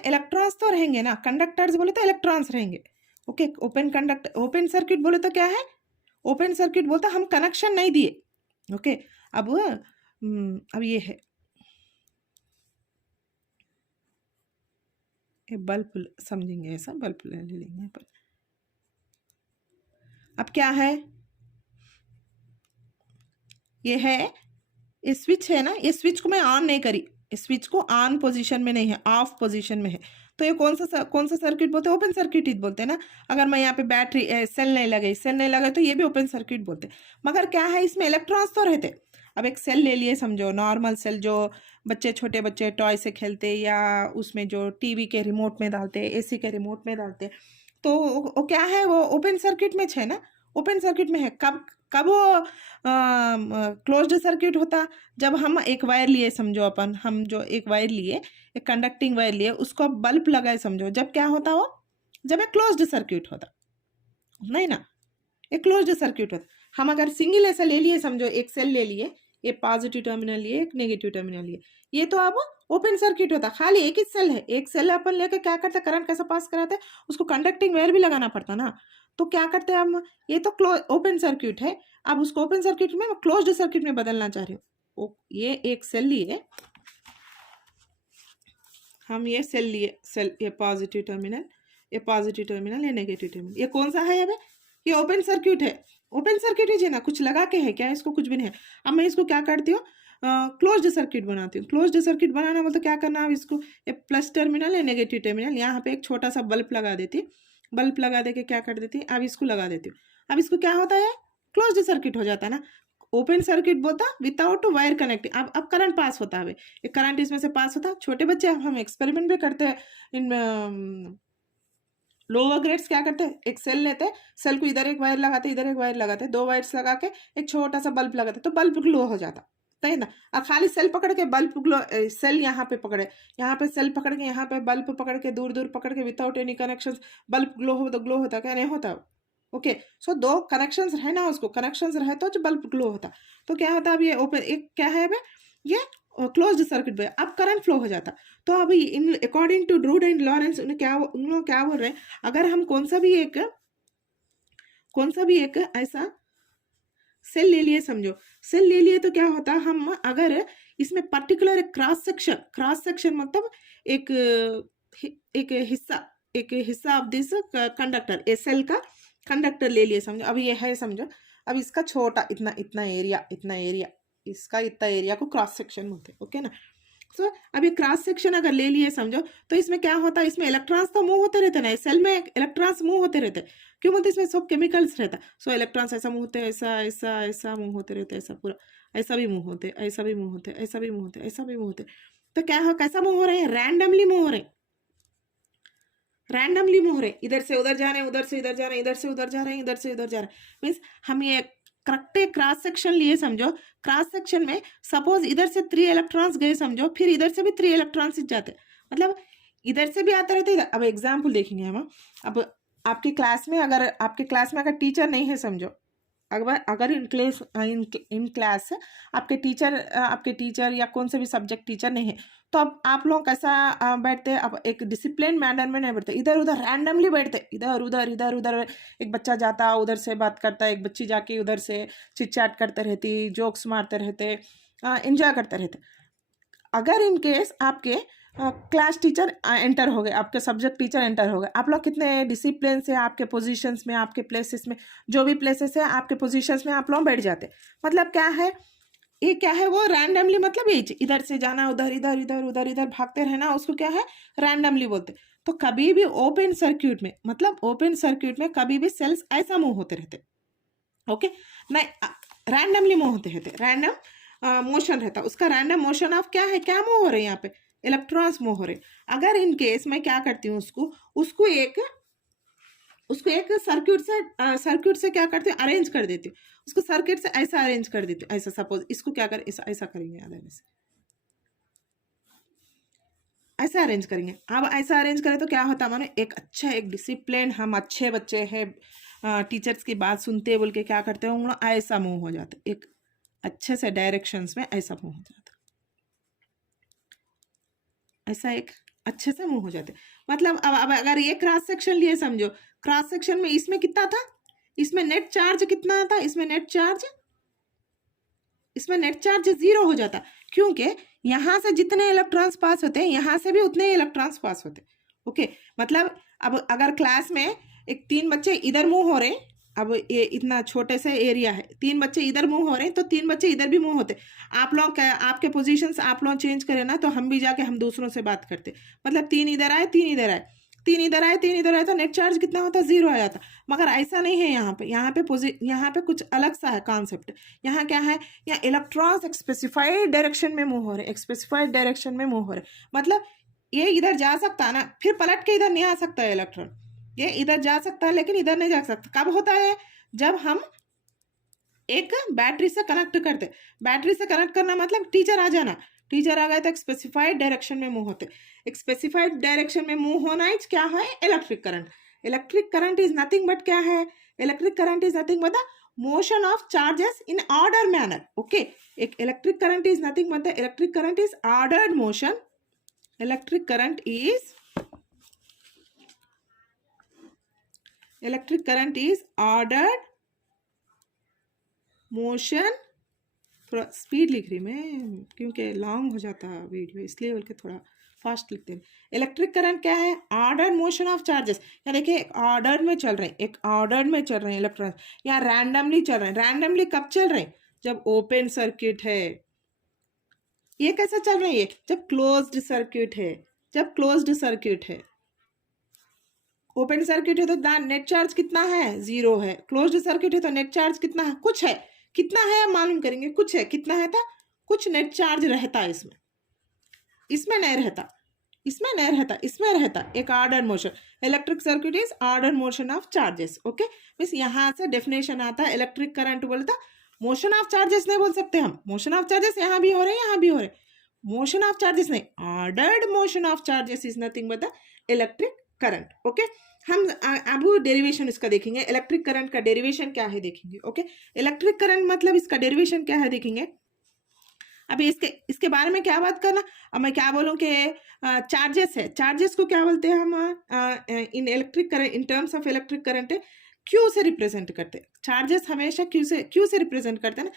इलेक्ट्रॉन्स तो रहेंगे ना, कंडक्टर्स बोले तो इलेक्ट्रॉन्स रहेंगे, ओके। ओपन सर्किट बोले तो क्या है, ओपन सर्किट बोलते हम कनेक्शन नहीं दिए, ओके। अब ये है, ये बल्ब समझेंगे, ऐसा बल्ब ले लेंगे अपन। अब क्या है, ये है, ये स्विच है ना, ये स्विच को मैं ऑन नहीं करी, इस स्विच को ऑन पोजीशन में नहीं है, ऑफ पोजीशन में है। तो ये कौन सा सर्किट बोलते हैं, ओपन सर्किट ही बोलते हैं ना। अगर मैं यहाँ पे बैटरी सेल नहीं लगे तो ये भी ओपन सर्किट बोलते हैं। मगर क्या है, इसमें इलेक्ट्रॉन्स तो रहते। अब एक सेल ले लिए समझो, नॉर्मल सेल जो छोटे बच्चे टॉय से खेलते, या उसमें जो टीवी के रिमोट में डालते, एसी के रिमोट में डालते, तो वो क्या है, वो ओपन सर्किट में है ना, ओपन सर्किट में है। कब वो क्लोज्ड सर्किट होता, जब हम एक वायर लिए समझो, हम जो एक वायर लिए, एक कंडक्टिंग वायर लिए, उसको बल्ब लगाए समझो, जब क्या होता वो, जब एक क्लोज्ड सर्किट होता, नहीं ना, एक क्लोज्ड सर्किट होता। हम अगर सिंगल ऐसा ले लिए समझो, एक सेल ले लिए, ये पॉजिटिव टर्मिनल लिए, एक नेगेटिव टर्मिनल लिए, ये तो अब ओपन सर्किट होता, खाली एक ही सेल है, एक सेल अपन लेके क्या करते, करंट कैसे पास कराते, उसको कंडक्टिंग वायर भी लगाना पड़ता ना। तो क्या करते हैं हम, ये तो ओपन सर्किट है, अब उसको ओपन सर्किट में क्लोज्ड सर्किट में बदलना चाह रहे हो। ये एक सेल लिए हम, ये सेल लिए, ये पॉजिटिव टर्मिनल, ये नेगेटिव टर्मिनल, ये कौन सा है, ये ओपन सर्किट है, ओपन सर्किट ही है ना, कुछ लगा के है क्या, इसको कुछ भी नहीं है। अब मैं इसको क्या करती हूँ, क्लोज्ड सर्किट बनाती हूँ। क्लोज्ड सर्किट बनाना मतलब क्या करना, अब इसको ये प्लस टर्मिनल या नेगेटिव टर्मिनल, यहाँ पे एक छोटा सा बल्ब लगा देती, बल्ब लगा दे के क्या कर देती, अब इसको लगा देती हूँ। अब इसको क्या होता है, क्लोज्ड सर्किट हो जाता है ना। ओपन सर्किट बोलता विदाउट वायर कनेक्टिंग। अब करंट पास होता है, एक करंट इसमें से पास होता है। छोटे बच्चे, अब हम एक्सपेरिमेंट भी करते हैं इन लोअर ग्रेड्स, क्या करते हैं, एक सेल लेते हैं, सेल को इधर एक वायर लगाते हैं, इधर एक वायर लगाते हैं, 2 वायर्स लगा के एक छोटा सा बल्ब लगाते हैं, तो बल्ब ग्लो हो जाता है ना। अब खाली सेल पकड़ के बल्ब ग्लो, सेल यहाँ पे पकड़े, यहाँ पे सेल पकड़ के, यहाँ पे बल्ब पकड़ के, दूर दूर पकड़ के, without any connection bulb glow हो, तो ग्लो होता क्या, नहीं होता। ओके, सो 2 कनेक्शंस रहे ना, उसको कनेक्शंस रहे तो जो बल्ब ग्लो होता। तो क्या होता, अब ये ओपन, एक क्या है, ये क्लोज्ड सर्किट पे अब करंट फ्लो हो जाता। तो अभी इन according to Drude and Lorentz उन लोग क्या बोल रहे हैं, अगर हम कौन सा भी एक ऐसा सेल ले लिए, समझो सेल ले लिए, तो क्या होता, हम अगर इसमें पर्टिकुलर क्रॉस सेक्शन मतलब एक हिस्सा of this conductor, a cell का कंडक्टर ले लिए, समझो। अब ये है, समझो, अब इसका छोटा इतना एरिया इसका इतना एरिया को क्रॉस सेक्शन बोलते हैं, ओके ना। सो अब ये क्रॉस सेक्शन अगर ले लिए, समझो, तो इसमें क्या होता है, इसमें इलेक्ट्रॉन्स तो मूव होते रहते ना, सेल में इलेक्ट्रॉन्स मूव होते रहते। क्यों बोलते, इसमें सब केमिकल्स रहता। सो इलेक्ट्रॉन्स ऐसा मूव होते हैं, ऐसा मूव होते रहते, ऐसा पूरा, ऐसा भी मूव होते, ऐसा भी मूव होते, ऐसा भी मूव होते, ऐसा भी मूव होते। तो क्या हो, कैसा मूव हो रहे हैं, रैंडमली मूव हो रहे हैं, रैंडमली मूव हो रहे हैं, इधर से उधर जा रहे हैं, उधर से इधर जा रहे हैं, इधर से उधर जा रहे हैं, इधर से उधर जा रहे हैं। मीन्स हम ये करेक्ट क्रॉस सेक्शन लिए, समझो, क्रॉस सेक्शन में सपोज इधर से 3 इलेक्ट्रॉन्स गए, समझो, फिर इधर से भी 3 इलेक्ट्रॉन्स जाते, मतलब इधर से भी आते रहते। अब एग्जाम्पल देखेंगे हम। अब आपके क्लास में अगर टीचर नहीं है, समझो, अगर इन क्लास आपके टीचर या कौन से भी सब्जेक्ट टीचर नहीं है, तो अब आप लोग कैसा बैठते हैं, अब एक डिसिप्लिन मैनर में नहीं बैठते, इधर उधर रैंडमली बैठते, इधर उधर एक बच्चा जाता उधर से बात करता, एक बच्ची जाके उधर से चिट चैट करते रहती, जोक्स मारते रहते, एंजॉय करते रहते। अगर इन केस आपके क्लास टीचर एंटर हो गए, आपके सब्जेक्ट टीचर एंटर हो गए, आप लोग कितने डिसिप्लिन से आपके पोजीशंस में, आपके प्लेसेस में, जो भी प्लेसेस है आपके पोजीशंस में आप लोग बैठ जाते। मतलब क्या है, ये क्या है, वो रैंडमली, मतलब ये इधर से जाना, उधर भागते रहना, उसको क्या है, रैंडमली बोलते। तो कभी भी ओपन सर्क्यूट में कभी भी सेल्स ऐसा मूव होते रहते, ओके, नहीं रैंडमली मूव होते रहते, रैंडम मोशन रहता, उसका रैंडम मोशन ऑफ क्या है, क्या मूव हो रहे हैं यहाँ पे, इलेक्ट्रॉन्स मूव हो रहे। अगर इन केस मैं क्या करती हूँ, उसको एक सर्क्यूट से क्या करती हूँ, अरेंज कर देती हूँ, उसको सर्किट से ऐसा अरेंज कर देती हूँ, ऐसा सपोज इसको क्या कर, ऐसा करेंगे, ऐसा अरेंज करेंगे। अब ऐसा अरेंज करें तो क्या होता है, मानो एक डिसिप्लिन, हम अच्छे बच्चे हैं, टीचर्स की बात सुनते बोल के क्या करते हैं, ऐसा मूव हो जाता, एक अच्छे से डायरेक्शंस में ऐसा मूव हो जाता, ऐसा एक अच्छे से मूव हो जाते। मतलब अब अगर ये क्रॉस सेक्शन लिए, समझो, क्रॉस सेक्शन में इसमें कितना था, इसमें नेट चार्ज कितना था, इसमें नेट चार्ज 0 हो जाता, क्योंकि यहां से जितने इलेक्ट्रॉन्स पास होते हैं, यहां से भी उतने ही इलेक्ट्रॉन्स पास होते। ओके, मतलब अब अगर क्लास में एक 3 बच्चे इधर मूव हो रहे हैं, अब ये इतना छोटे से एरिया है, 3 बच्चे इधर मूव हो रहे हैं, तो 3 बच्चे इधर भी मूव होते। आप लोग आपके पोजीशंस आप लोग चेंज करें ना, तो हम भी जाके हम दूसरों से बात करते, मतलब 3 इधर आए, 3 इधर आए, 3 इधर आए, 3 इधर आए, तो नेट चार्ज कितना होता, 0 आ जाता। मगर ऐसा नहीं है यहाँ पे कुछ अलग सा है कॉन्सेप्ट। यहाँ क्या है, यहाँ इलेक्ट्रॉन्स एक स्पेसिफाइड डायरेक्शन में मूव हो रहे, मतलब ये इधर जा सकता है ना, फिर पलट के इधर नहीं आ सकता है इलेक्ट्रॉन, ये इधर जा सकता है लेकिन इधर नहीं जा सकता। कब होता है, जब हम एक बैटरी से कनेक्ट करते, बैटरी से कनेक्ट करना मतलब टीचर आ जाना, टीचर आ गए तो एक स्पेसिफाइड डायरेक्शन में मूव होते, एक स्पेसिफाइड डायरेक्शन में मूव होना ही क्या है, electric current is nothing but क्या है, electric current is nothing but the motion of charges in order manner. Okay, एक electric current is nothing but the electric current is ordered motion, electric current is ordered motion. थोड़ा speed लिख रही मैं क्योंकि long हो जाता है video, इसलिए बोल के थोड़ा फास्ट लिखते हैं। इलेक्ट्रिक करंट क्या है, ऑर्डर्ड मोशन ऑफ चार्जेस। या देखिए एक ऑर्डर में चल रहे हैं, इलेक्ट्रॉन, या रैंडमली चल रहे हैं। रैंडमली कब चल रहे हैं, जब ओपन सर्किट है। ये कैसे चल रहे हैं, जब क्लोज्ड सर्किट है, ओपन सर्किट है तो नेट चार्ज कितना है, 0 है। क्लोज्ड सर्किट है तो नेट चार्ज कितना है, कुछ है। कितना है मालूम करेंगे, कुछ है, कितना है था, कुछ नेट चार्ज रहता है इसमें, इसमें नहीं रहता, इसमें नहीं रहता, इसमें रहता एक order motion. Electric circuit is order motion of charges. Okay, means यहाँ से डेफिनेशन आता है इलेक्ट्रिक करंट बोलता, मोशन ऑफ चार्जेस नहीं बोल सकते हम, मोशन ऑफ चार्जेस यहाँ भी हो रहे हैं, यहाँ भी हो रहे, मोशन ऑफ चार्जेस नहीं, ordered motion of charges is nothing but the electric current. Okay, हम अब डेरिवेशन इसका देखेंगे, इलेक्ट्रिक करंट का डेरिवेशन क्या है देखेंगे। ओके, इलेक्ट्रिक करंट मतलब इसका डेरिवेशन क्या है देखेंगे। अभी इसके बारे में क्या बात करना, अब मैं क्या बोलूँ कि चार्जेस है, चार्जेस को क्या बोलते हैं हम इन electric current, in terms of electric current Q से रिप्रेजेंट करते हैं। चार्जेस हमेशा क्यू से रिप्रेजेंट करते हैं ना,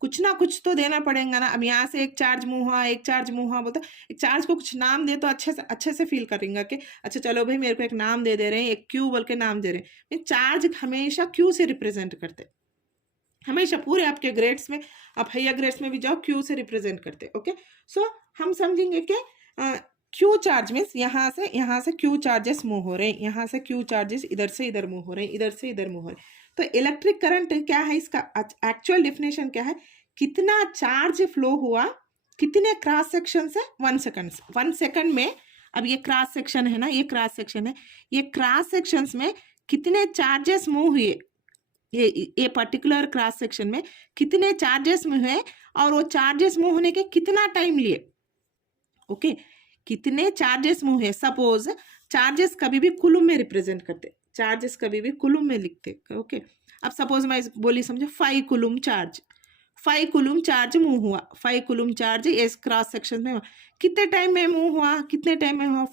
कुछ ना कुछ तो देना पड़ेगा ना। अब यहाँ से एक चार्ज मूव हुआ, एक चार्ज मूव हुआ, बोलते एक चार्ज को कुछ नाम दे तो अच्छे से फील करेंगे कि अच्छा चलो भाई मेरे को एक नाम दे रहे हैं, एक क्यू बोल के नाम दे रहे हैं। चार्ज हमेशा क्यू से रिप्रेजेंट करते हैं, हमेशा पूरे आपके ग्रेड्स में, आप हायर ग्रेड्स में भी जाओ क्यू से रिप्रेजेंट करते। ओके, सो हम समझेंगे कि क्यू चार्ज मीन्स यहाँ से क्यू चार्जेस मूव हो रहे हैं, यहाँ से क्यू चार्जेस इधर से इधर मूव हो रहे हैं, इधर से इधर मूव हो रहे हैं। तो इलेक्ट्रिक करंट क्या है, इसका एक्चुअल डेफिनेशन क्या है, कितना चार्ज फ्लो हुआ कितने क्रॉस सेक्शन से, 1 सेकंड, 1 सेकंड में। अब ये क्रॉस सेक्शन है ना, ये क्रॉस सेक्शन है, ये क्रॉस सेक्शंस में कितने चार्जेस मूव हुए, ये पर्टिकुलर क्रॉस सेक्शन में कितने चार्जेस मूव हुए और वो चार्जेस मूव होने के कितना टाइम लिए। ओके, कितने चार्जेस मूव है। सपोज चार्जेस कभी भी कुलुम में रिप्रेजेंट करते, चार्जेस कभी भी कुलुम में लिखते। ओके, अब सपोज मैं बोली समझो 5 कुलुम चार्ज, 5 कुलुम चार्ज मूव हुआ, 5 कुलुम चार्ज इस क्रॉस सेक्शन में हुआ, कितने टाइम में मूव हुआ, कितने टाइम में हुआ,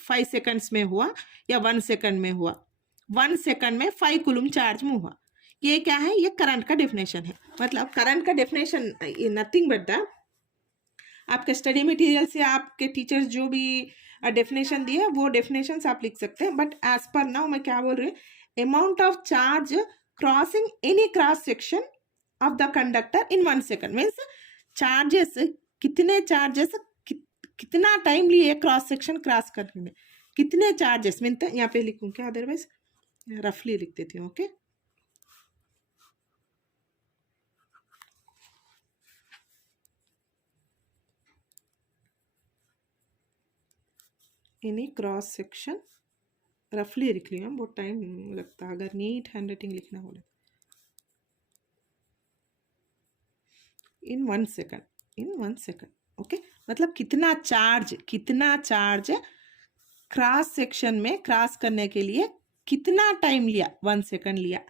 5 सेकंड्स में हुआ या 1 सेकंड में हुआ, 1 सेकंड में 5 कुलुम चार्ज मूव हुआ। ये क्या है, ये करंट का डेफिनेशन है। मतलब करंट का डेफिनेशन नथिंग बट द, आपके स्टडी मटेरियल से आपके टीचर्स जो भी डेफिनेशन दिए वो डेफिनेशंस आप लिख सकते हैं। बट एज पर नाउ मैं क्या बोल रही हूँ, amount of charge crossing any cross section of the conductor in 1 second means charges, कितने चार्जेस कितना टाइम लिए क्रॉस सेक्शन क्रॉस करने में, कितने चार्जेस मीन, यहाँ पे लिखूँ क्या, अदरवाइज रफली लिख देती हूँ। ओके, एनी क्रॉस सेक्शन रफली लिख लिया, बहुत टाइम लगता है अगर नीट हैंड राइटिंग लिखना हो। इन 1 सेकंड, इन 1 सेकंड। ओके, मतलब कितना चार्ज क्रॉस सेक्शन में क्रॉस करने के लिए कितना टाइम लिया, 1 सेकंड लिया,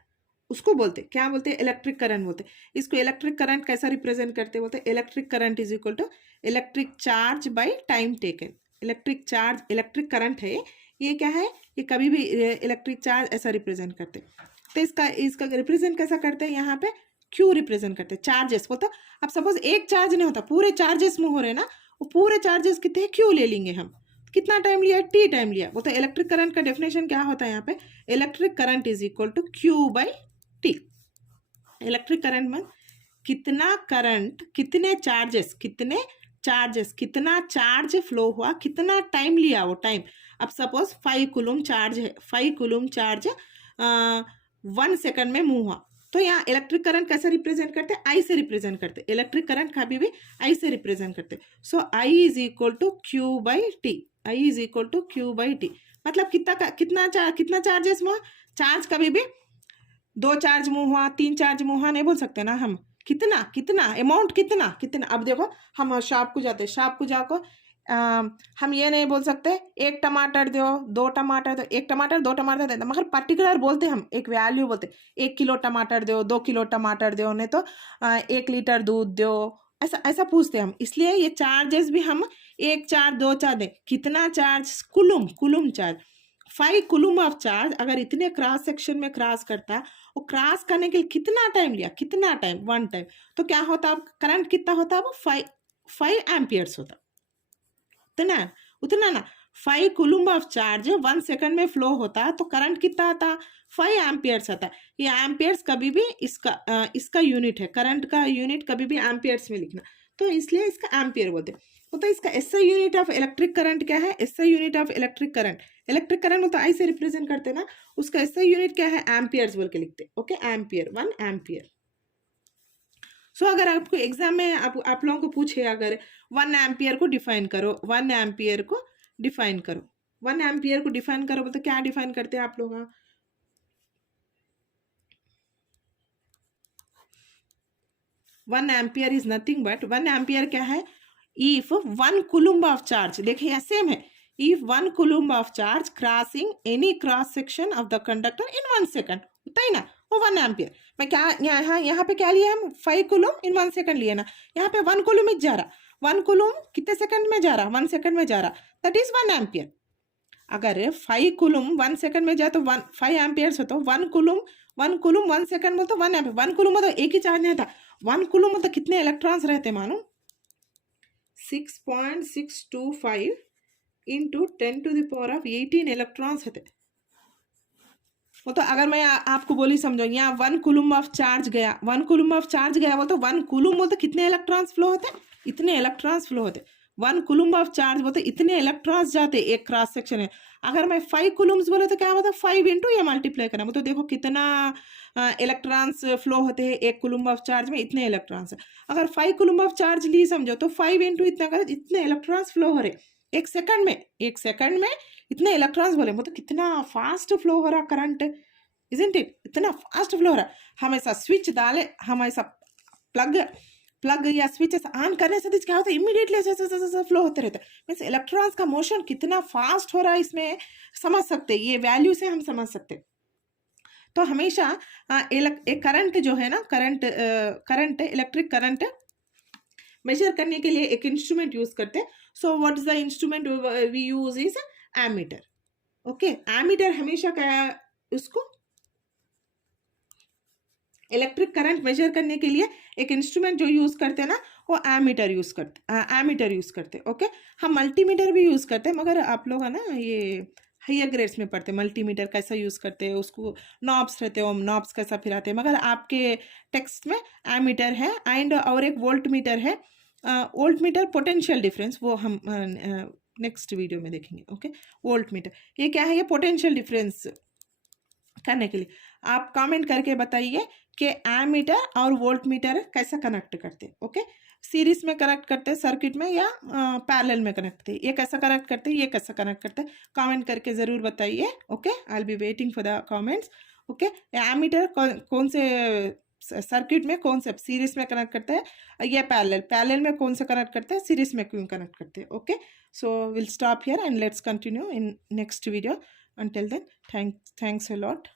उसको बोलते क्या बोलते, इलेक्ट्रिक करंट बोलते। इसको इलेक्ट्रिक करंट कैसा रिप्रेजेंट करते, बोलते electric current is equal to electric charge by time taken. Electric charge, electric current है ये, क्या है, ये कभी भी इलेक्ट्रिक चार्ज ऐसा रिप्रेजेंट करते। तो इसका रिप्रेजेंट कैसा करते हैं, यहाँ पे क्यू रिप्रेजेंट करते हैं, चार्जेस बोलता। अब सपोज एक चार्ज नहीं होता, पूरे चार्जेस मूव हो रहे हैं ना, वो पूरे चार्जेस कितने क्यू ले लेंगे हम, कितना टाइम लिया, टी टाइम लिया। बोलते इलेक्ट्रिक करंट का डेफिनेशन क्या होता है यहाँ पे, electric current is equal to Q by T. Electric current में कितना करंट, कितने चार्जेस, कितना चार्ज फ्लो हुआ, कितना टाइम लिया वो टाइम। अब सपोज 5 कुलुम चार्ज है, 5 कुलुम चार्ज 1 सेकंड में मूव हुआ, तो यहाँ इलेक्ट्रिक करंट कैसे रिप्रेजेंट करते हैं, आई से रिप्रेजेंट करते। इलेक्ट्रिक करंट कभी भी आई से रिप्रेजेंट करते। So I is equal to Q by T, I is equal to Q by T. मतलब कितना चार्जेस हुआ, चार्ज कभी भी 2 चार्ज मूव हुआ, 3 चार्ज मूव हुआ नहीं बोल सकते ना हम, कितना अमाउंट, कितना। अब देखो हम शॉप को जाते, शॉप को जाकर हम ये नहीं बोल सकते 1 टमाटर दो, 2 टमाटर दो, 1 टमाटर 2 टमाटर देते, मगर पर्टिकुलर बोलते हम, एक वैल्यू बोलते, 1 किलो टमाटर दो, 2 किलो टमाटर दो, नहीं तो 1 लीटर दूध दो, ऐसा पूछते हम। इसलिए ये चार्जेस भी हम 1 चार्ज 2 चार्ज दें, कितना चार्ज, कुलुम चार्ज, 5 कुलुम ऑफ चार्ज अगर इतने क्रॉस सेक्शन में क्रॉस करता, वो क्रॉस करने के लिए कितना टाइम लिया, कितना टाइम, 1 टाइम। तो क्या होता, करंट कितना होता, वो 5 एम्पियर्स होता, उतना ना 5 कुलुम ऑफ चार्ज 1 सेकंड में फ्लो होता, तो करंट कितना आता, 5 एम्पियर्स आता। ये एम्पियर्स कभी भी इसका यूनिट है, करंट का यूनिट कभी भी एम्पियर्स में लिखना। तो इसलिए इसका एम्पियर बोलते हैं। तो इसका SI unit of electric current क्या है? SI unit of electric current मतलब आई से रिप्रेजेंट करते हैं ना, उसका एसआई यूनिट क्या है? एम्पियर्स बोल के लिखते हैं। Okay, ampere, 1 ampere. सो अगर आपको एग्जाम में आप लोगों को पूछे अगर 1 एम्पियर को डिफाइन करो, 1 एम्पियर को डिफाइन करो, 1 एम्पियर को डिफाइन करो, तो क्या डिफाइन करते हैं आप लोग? 1 ampere is nothing but 1 ampere क्या है? इफ 1 कुलुम्ब ऑफ चार्ज, देखिए सेम है, if 1 coulomb of charge crossing any cross section of the conductor in 1 second, होता है ना, वो 1 एम्पियर। मैं क्या यहाँ पे क्या लिया हम? 5 कुलुम्ब इन 1 सेकंड लिए ना, यहाँ पे 1 कुलुम्ब जा रहा, 1 कुलुम्ब कितने सेकंड में जा रहा? 1 सेकंड में जा रहा, दैट इज 1 एम्पियर। अगर 5 कुलुम्ब 1 सेकंड में जाए तो 5 एम्पियर्स हो, तो 1 कुलुम्ब 1 सेकंड में, तो 1 एम्पियर। 1 कुलुम्ब मतलब एक ही चार्ज नहीं था, 1 कुलुम्ब मतलब कितने इलेक्ट्रॉन्स रहते मानो? 6.625 into 10 to the power of 18 electrons होते। वो तो अगर मैं आपको बोली समझो, यहाँ 1 कुलुम्ब ऑफ चार्ज गया, 1 कुलुम्ब ऑफ चार्ज गया, वो तो 1 कुलुम्ब बोलते कितने इलेक्ट्रॉन्स फ्लो होते? इतने इलेक्ट्रॉन्स फ्लो होते। 1 कुलुम्ब ऑफ चार्ज बोलते इतने इलेक्ट्रॉन्स जाते एक क्रॉस सेक्शन है। अगर मैं 5 कुलुम्स बोले तो क्या होता? 5 इंटू ये मल्टीप्लाई करना, तो देखो कितना इलेक्ट्रॉन्स फ्लो होते हैं एक कुलुम्ब ऑफ चार्ज में, इतने इलेक्ट्रॉन्स। अगर 5 कुलुम्ब ऑफ चार्ज ली समझो, तो 5 इंटू इतना कर, इतने इलेक्ट्रॉन्स फ्लो हो रहे एक सेकंड में, एक सेकंड में इतने इलेक्ट्रॉन्स बोले, मतलब कितना फास्ट फ्लो हो रहा करंट, इजंट इट? इतना फास्ट फ्लो हो रहा। हम ऐसा स्विच डाले, हम ऐसा प्लग या स्विच ऑन करने से क्या होता है? इमीडिएटली ऐसे फ्लो होते रहते हैं। मीन्स इलेक्ट्रॉन्स का मोशन कितना फास्ट हो रहा है, इसमें समझ सकते हैं, ये वैल्यू से हम समझ सकते हैं। तो हमेशा एक करंट जो है ना, करंट इलेक्ट्रिक करंट मेजर करने के लिए एक इंस्ट्रूमेंट यूज करते हैं। So what is the instrument we use is ammeter. Okay, ammeter हमेशा क्या, उसको इलेक्ट्रिक करंट मेजर करने के लिए एक इंस्ट्रूमेंट जो यूज करते हैं ना, वो एमीटर यूज करते। ओके, हम मल्टीमीटर भी यूज करते हैं, मगर आप लोग है ना ये हायर ग्रेड्स में पढ़ते हैं मल्टीमीटर कैसा यूज करते हैं, उसको नॉब्स रहते हैं, नॉब्स कैसा फिराते हैं, मगर आपके टेक्स्ट में एमीटर है। एंड और एक वोल्ट मीटर है, वोल्ट मीटर पोटेंशियल डिफरेंस, वो हम नेक्स्ट वीडियो में देखेंगे। ओके, वोल्ट मीटर ये क्या है? ये पोटेंशियल डिफरेंस करने के लिए आप कमेंट करके बताइए कि एमीटर और वोल्ट मीटर कैसा कनेक्ट करते हैं। ओके, सीरीज में कनेक्ट करते हैं सर्किट में या पैरेलल में कनेक्ट करते हैं, ये कैसा कनेक्ट करते हैं, ये कैसा कनेक्ट करते हैं, कमेंट करके ज़रूर बताइए। Okay, I will be waiting for the comments. Okay, ammeter कौन से सर्किट में, कौन से सीरीज में कनेक्ट करते हैं, ये पैरेलल में कौन से कनेक्ट करते हैं, सीरीज में क्यों कनेक्ट करते हैं। Okay, so will stop here and let's continue in next video. Until then, thanks a lot.